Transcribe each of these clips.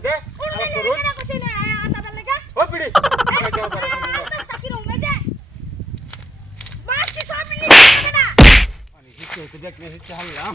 মধ্যে আলাপ করুন ও পিড়ি আমি হিচ্ছে হইতে দেখলে হিচ্ছে হারলাম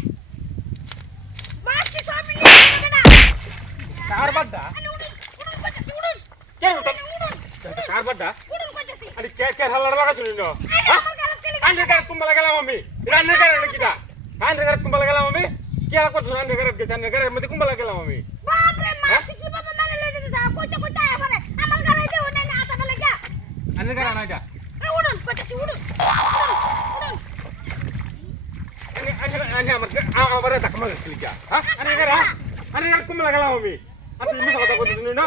কার বাড্ডা? কে উঠা কার বাড্ডা? আরে কে কে হালার লাগা শুনি ন আন্ডার কার কুম্বলা গেলাম আমি। আন্ডার কার নাকি দা আন্ডার কার কুম্বলা গেলাম আমি। কি আর করছ আন্ডার কার গেছে? আন্ডার কার মধ্যে কুম্বলা গেলাম আমি। আন্ডার কার না এটা? আন্ডার আন্ডার আমার আমার দেখা মার ক্লিকা হ্যাঁ? আন্ডার কার আন্ডার কার কুম্বলা গেলাম আমি। আপনি মিছা কথা শুনি না?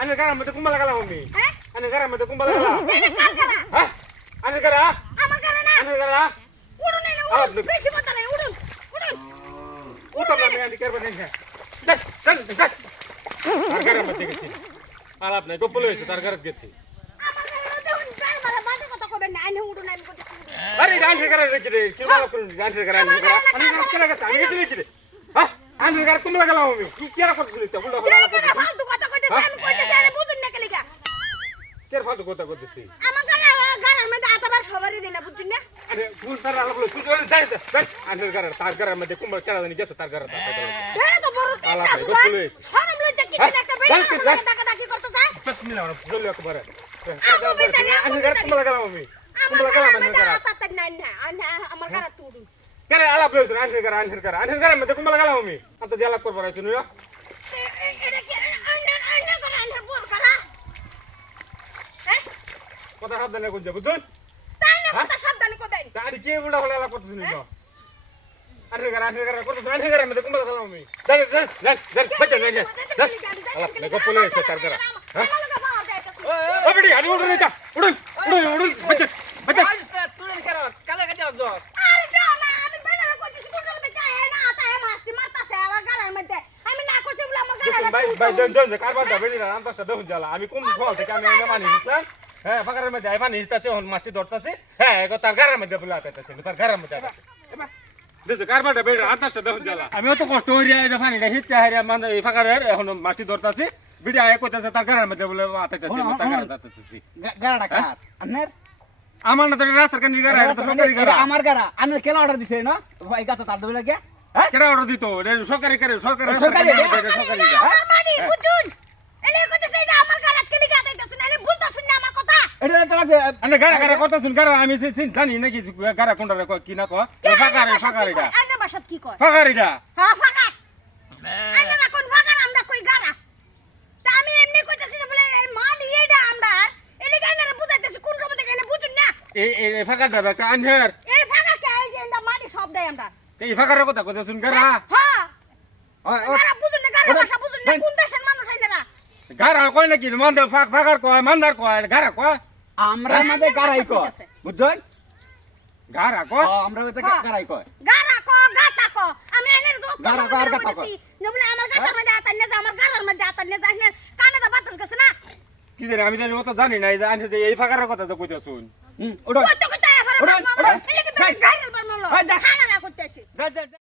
আন্ডার কার মধ্যে কুম্বলা গেলাম আমি আন্ডার কার মধ্যে কুম্বলা গেলাম হ্যাঁ? আন্ডার কার আন্ডার কার উঠলাম আমি আন্ডার কার বানাই দেখ। দেখ দেখ তার ঘরের মধ্যে গেছি। আলাপ নাই গোপল হয়েছে তার ঘরে গেছি। আরে ডান্সের ঘরে রেখে রে কি বলো করুন ডান্সের ঘরে আমি আমি নাচতে গেছে আমি গেছি নাকি রে হ্যাঁ আমি ঘরে কুমলা গেলাম আমি কি কি আর করছিস তা উল্টা উল্টা কের ফালতু কথা করতেছি সবারই দিনা বুঝছেন না আরে ফুল তার তুই যাই আন্ডার মধ্যে কেডা জানি গেছে বেড়ে তো বড় হ্যাঁ, একটা বেড়ে না। টাকা করতে চায় একবারে আমার বেটারে, আমি আমার ঘরে বেটারে। কুমলা গেলাম আমি আমার কুমলা গেলাম গাড়ার আন্ডার মধ্যে ঘরে আতাতে নাই না আন- আমার গাড়া তুড়ু কেরে আলাপ লইছ আন্ডার ঘরে আন্ডার ঘরে আন্ডার ঘরের মধ্যে কুমলা গেলাম আমি আর তো জ্বালা করবার আছে নুয়া এটা কি আন্ডার আন্ডার করা আন্ডার বোর করা হ্যাঁ কথা সাবধানে কোন যাব তুই তাই না হ্যাঁ? কথা সাবধানে কবেন তারি কে উল্টা হলে আলাপ করতেছিস না আরে গারা আরে গারা করতেছিস আরে গারা মধ্যে কুমলা গেলাম আমি দেখ দেখ দেখ দেখ বাচ্চা দেখ দেখ আলাপ নাই গোপলে এসে তার ঘরে হ্যাঁ দেন দেন কারবার দা বেটি রান্তাসটা দেখুন জ্বালা। আমি কোন ফল থেকে আমি মানি নিছিলাম হ্যাঁ? ফাঁকার মধ্যে আই পানি হন মাছটি ধরতাছে। হ্যাঁ এগো তার ঘরের মধ্যে বলে আতাইতাছে তার ঘরের মধ্যে আতাইতাছে দেখো কারবারটা বেটি রান্তাসটা দেখুন জ্বালা। আমি অত কষ্ট হইরা এটা পানিটা হিচ্ছা হারিয়া মানে এই এখন মাছটি ধরতাছে। বিড়ি আয় কইতাছে তার ঘরের মধ্যে বলে আতাইতাছে তার হন। আতাইতাছে। গাড়াটা কার? আপনার আমার না তো রাস্তার কানি গাড়ি এটা তো সরকারি গাড়ি। আমার গাড়া। আপনার কেলা অর্ডার দিছে না? ভাই গাছে তার দেবে লাগে। হ্যাঁ? কেডা অর্ডার দিত? এটা সরকারি গাড়ি সরকারি সরকারি রাস্তার গাড়ি? কানি, এটা সরকারি গাড়ি এটা একটা লাগবে আনে গাড়া গাড়া কথা শুন গাড়া আমি সে সিন জানি নাকি গাড়া কোনটা রে কি না কো ফাঁকারে ফাঁকারে এটা। কি কয়? ফাঁকারে এটা। হ্যাঁ ফাঁকা আইনা না কোন ফাঁকা আমরা কই গারা তা আমি এমনি কইতাছি যে বলে এই মা দিয়ে এটা আমরা এলে গাইনা বুঝাইতেছি কোন সময় থেকে এনে বুঝুন না এই এই ফাঁকাটা একটা আনহের। এই ফাঁকা কে? এই যে এটা মাটি সব দেয় আমরা। এই ফাঁকারে কথা কথা শুন গাড়া হ্যাঁ ওই, ওই, গারা বুঝুন না গারা ওটা- ভাষা বুঝুন না কোন দেশের মানুষ আইনারা গাড়া কয় নাকি? মন্দ ফাঁক ফাঁকার কয় মান্দার কয় গাড়া কয়? আমরা আমাদের গাড়াই কয়। বুঝছেন গাড়া কয়? আমরা ওতে হ্যাঁ। গাড়াই কয়। গারা কো গাতা কো আমি এনের দোস্ত গারা কো আর গাতা কো। কইতাছি যে বলে আমার গাতার মধ্যে আতান না আমার গারার মধ্যে আতান না জানেন কানে তো বাতাস গেছে না। কি জানি আমি জানি না এই ফাঁকারের কথা তো কইতে শুন ওটা ওটা ওটা ওটা ওটা ওটা ওটা ওটা ওটা কি